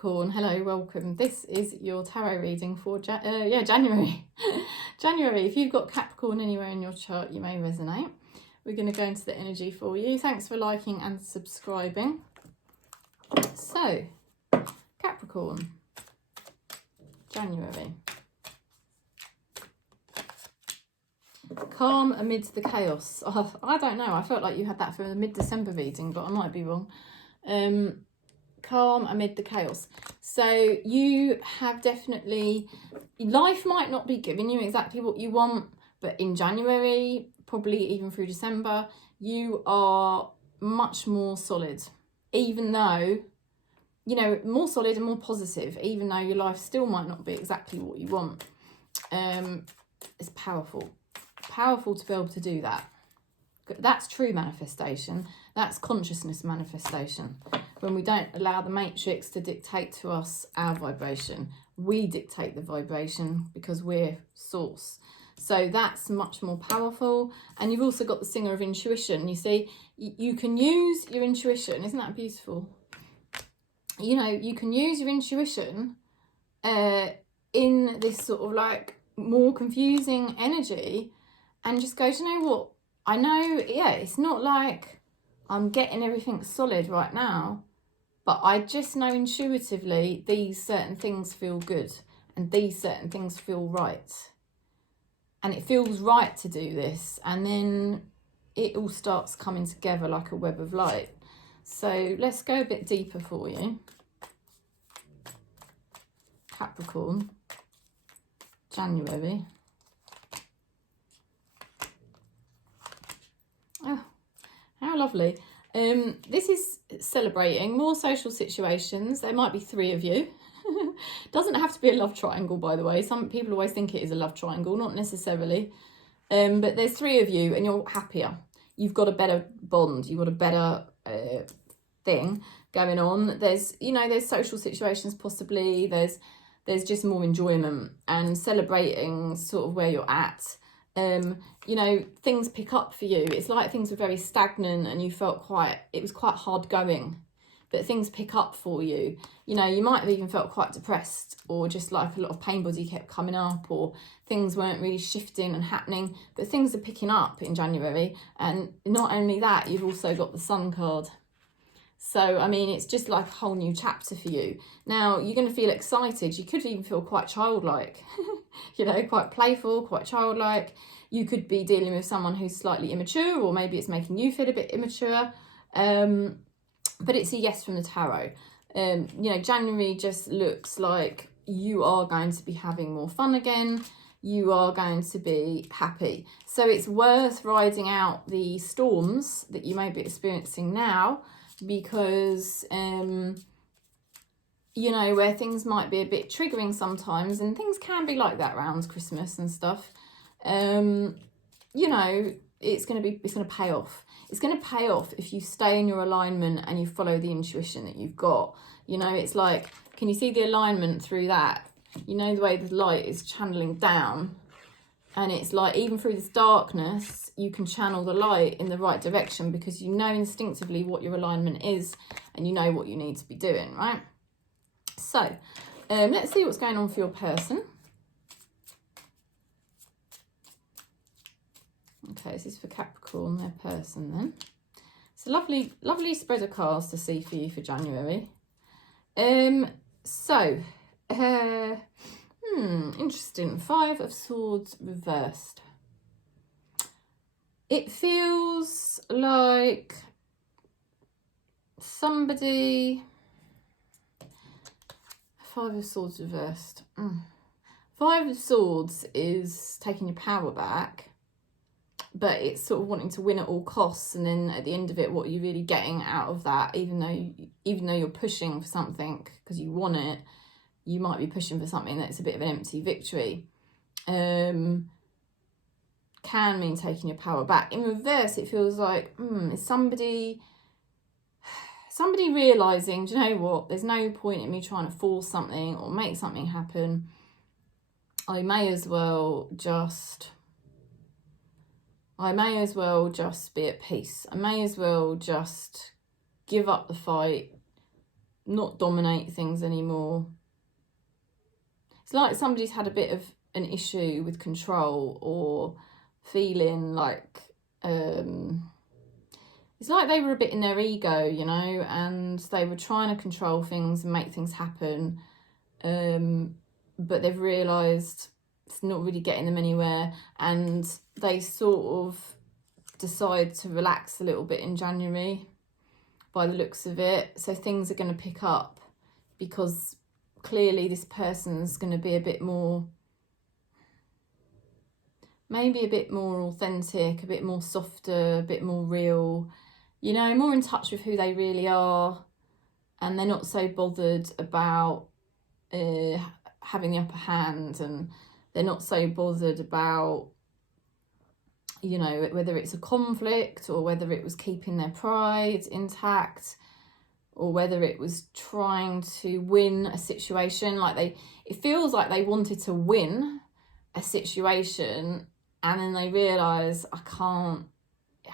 Capricorn, hello, welcome. This is your tarot reading for January. January, if you've got Capricorn anywhere in your chart, you may resonate. We're going to go into the energy for you. Thanks for liking and subscribing. So, Capricorn, January. Calm amidst the chaos. Oh, I don't know, I felt like you had that for the mid-December reading, but I might be wrong. Calm amid the chaos. So you have definitely, life might not be giving you exactly what you want, but in January, probably even through December, you are much more solid, even though, you know, more solid and more positive, even though your life still might not be exactly what you want. It's powerful to be able to do that. That's true manifestation. That's consciousness manifestation. When we don't allow the matrix to dictate to us our vibration, we dictate the vibration because we're source. So that's much more powerful. And you've also got the singer of intuition. You see, you can use your intuition. Isn't that beautiful? You know, you can use your intuition in this sort of like more confusing energy and just go, do you know what? I know, yeah, it's not like I'm getting everything solid right now, but I just know intuitively these certain things feel good and these certain things feel right. And it feels right to do this. And then it all starts coming together like a web of light. So let's go a bit deeper for you. Capricorn, January. Oh, how lovely. This is celebrating more social situations. There might be 3 of you. Doesn't have to be a love triangle, by the way. Some people always think it is a love triangle, not necessarily. But there's 3 of you and you're happier. You've got a better bond. You've got a better thing going on. There's, you know, there's social situations possibly. There's just more enjoyment and celebrating sort of where you're at. You know, things pick up for you. It's like things were very stagnant and you felt it was quite hard going, but things pick up for you. You know, you might have even felt quite depressed or just like a lot of pain body kept coming up or things weren't really shifting and happening, but things are picking up in January. And not only that, you've also got the Sun card. So, I mean, it's just like a whole new chapter for you. Now, you're going to feel excited. You could even feel quite childlike, you know, quite playful, quite childlike. You could be dealing with someone who's slightly immature, or maybe it's making you feel a bit immature. But it's a yes from the tarot. You know, January just looks like you are going to be having more fun again. You are going to be happy. So it's worth riding out the storms that you may be experiencing now, because you know, where things might be a bit triggering sometimes, and things can be like that around Christmas and stuff, you know, it's going to pay off. It's going to pay off if you stay in your alignment and you follow the intuition that you've got. You know, it's like, can you see the alignment through that? You know, the way the light is channeling down, and it's like even through this darkness you can channel the light in the right direction because you know instinctively what your alignment is and you know what you need to be doing, right? So let's see what's going on for your person. Okay, this is for Capricorn, their person then. It's a lovely spread of cards to see for you for January. Interesting. 5 of Swords reversed. It feels like somebody... 5 of Swords reversed. 5 of Swords is taking your power back, but it's sort of wanting to win at all costs, and then at the end of it, what are you really getting out of that? Even though you're pushing for something because you want it, you might be pushing for something that's a bit of an empty victory. Can mean taking your power back. In reverse, it feels like it's somebody realising, do you know what, there's no point in me trying to force something or make something happen. I may as well just be at peace. I may as well just give up the fight, not dominate things anymore. It's like somebody's had a bit of an issue with control, or feeling like it's like they were a bit in their ego, you know, and they were trying to control things and make things happen, but they've realised it's not really getting them anywhere, and they sort of decide to relax a little bit in January by the looks of it. So things are going to pick up, because clearly this person's going to be a bit more, maybe a bit more authentic, a bit more softer, a bit more real, you know, more in touch with who they really are. And they're not so bothered about having the upper hand, and they're not so bothered about, you know, whether it's a conflict, or whether it was keeping their pride intact, or whether it was trying to win a situation. Like it feels like they wanted to win a situation, and then they realise, I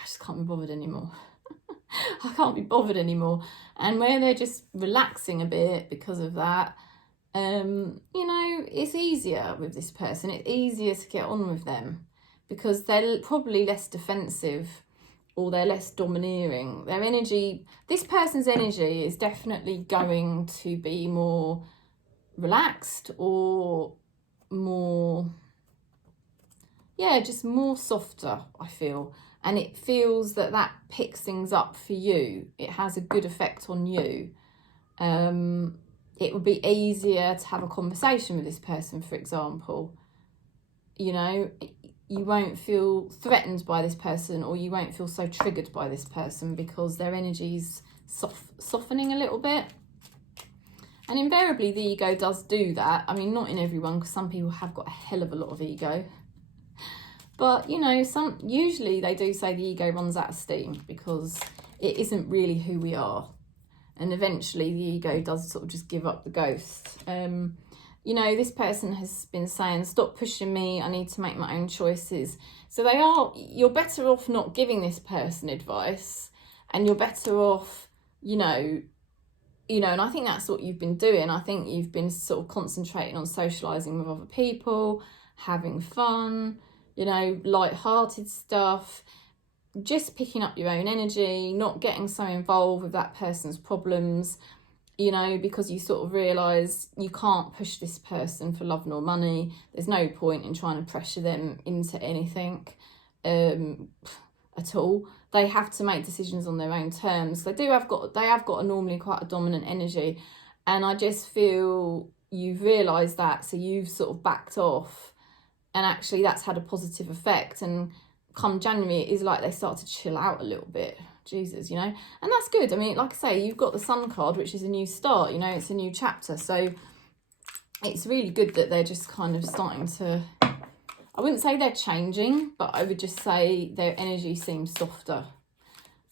just can't be bothered anymore. I can't be bothered anymore. And where they're just relaxing a bit because of that, you know, it's easier with this person. It's easier to get on with them, because they're probably less defensive, or they're less domineering. Their energy, this person's energy, is definitely going to be more relaxed, or more, yeah, just more softer, I feel. And it feels that picks things up for you. It has a good effect on you. It would be easier to have a conversation with this person, for example. You know, you won't feel threatened by this person, or you won't feel so triggered by this person, because their energy's softening a little bit. And invariably the ego does do that. I mean, not in everyone, because some people have got a hell of a lot of ego. But, you know, usually they do say the ego runs out of steam, because it isn't really who we are. And eventually the ego does sort of just give up the ghost. You know, this person has been saying, stop pushing me, I need to make my own choices. So you're better off not giving this person advice, and you're better off, you know, and I think that's what you've been doing. I think you've been sort of concentrating on socialising with other people, having fun, you know, light-hearted stuff, just picking up your own energy, not getting so involved with that person's problems, you know, because you sort of realise you can't push this person for love nor money. There's no point in trying to pressure them into anything at all. They have to make decisions on their own terms. They have got a normally quite a dominant energy, and I just feel you've realised that, so you've sort of backed off, and actually that's had a positive effect. And come January, it is like they start to chill out a little bit. Jesus, you know, and that's good. I mean, like I say, you've got the Sun card, which is a new start, you know, it's a new chapter. So it's really good that they're just kind of starting to, I wouldn't say they're changing, but I would just say their energy seems softer.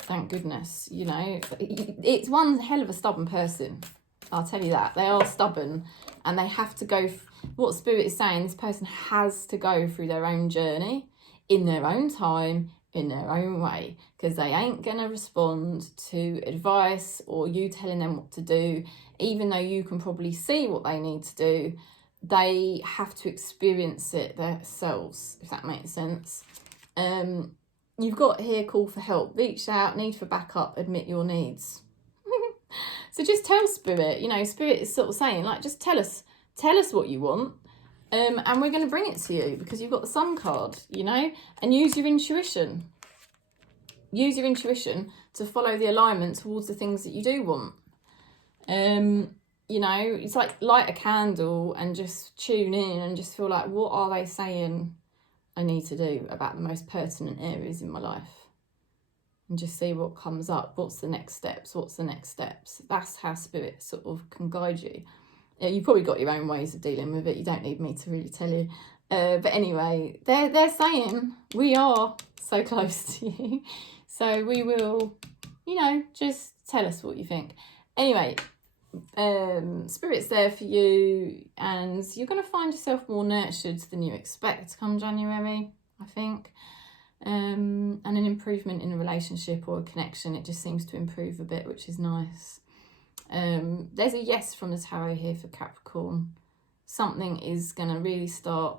Thank goodness, you know. It's one hell of a stubborn person, I'll tell you that. They are stubborn, and they have to go, what Spirit is saying, this person has to go through their own journey in their own time, in their own way, because they ain't going to respond to advice or you telling them what to do. Even though you can probably see what they need to do, they have to experience it themselves, if that makes sense. You've got here, call for help, reach out, need for backup, admit your needs. So just tell Spirit, you know, Spirit is sort of saying, like, just tell us what you want. And we're going to bring it to you, because you've got the Sun card, you know, and use your intuition. Use your intuition to follow the alignment towards the things that you do want. You know, it's like light a candle and just tune in and just feel like, what are they saying I need to do about the most pertinent areas in my life? And just see what comes up. What's the next steps? What's the next steps? That's how Spirit sort of can guide you. You've probably got your own ways of dealing with it. You don't need me to really tell you. But anyway, they're saying we are so close to you. So we will, you know, just tell us what you think. Anyway, Spirit's there for you, and you're going to find yourself more nurtured than you expect come January, I think. And an improvement in a relationship or a connection. It just seems to improve a bit, which is nice. There's a yes from the tarot here for Capricorn. Something is going to really start.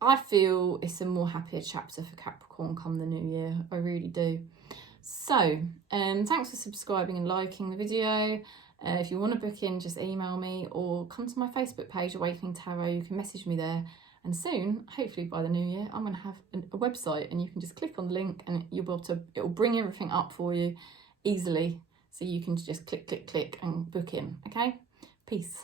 I feel it's a more happier chapter for Capricorn come the new year. I really do. So, thanks for subscribing and liking the video. If you want to book in, just email me or come to my Facebook page, Awakening Tarot. You can message me there. And soon, hopefully by the new year, I'm going to have a website, and you can just click on the link and you'll be able to, it'll bring everything up for you easily. So you can just click, click, click and book in. Okay? Peace.